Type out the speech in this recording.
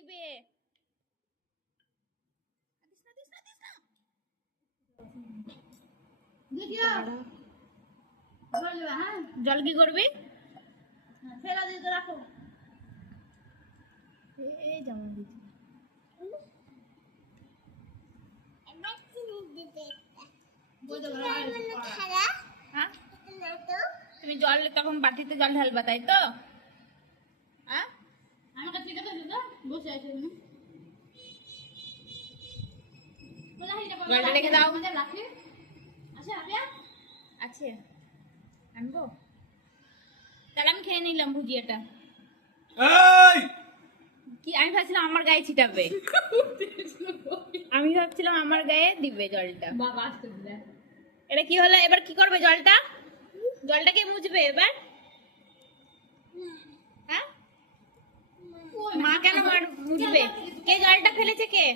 দিবে। জল কি করবি? ফেলা দিয়ে রাখো। এই যেমন দিচ্ছি তুমি জল তখন বাটিতে জল ঢালবা, তাই তো? জলটা রেখে দাও। আছে, আনবো। তাহলে আমি খেয়ে নিলাম ভুজিয়াটা। কি আমি ভাবছিলাম আমার গায়ে ছিটাবে, আমি ভাবছিলাম আমার গায়ে দিবে জলটা। এটা কি হলো? এবার কি করবে জলটা? জলটা কে মুছবে এবার? হ্যাঁ, মা কেন মুছবে? কে জলটা ফেলেছে? কে?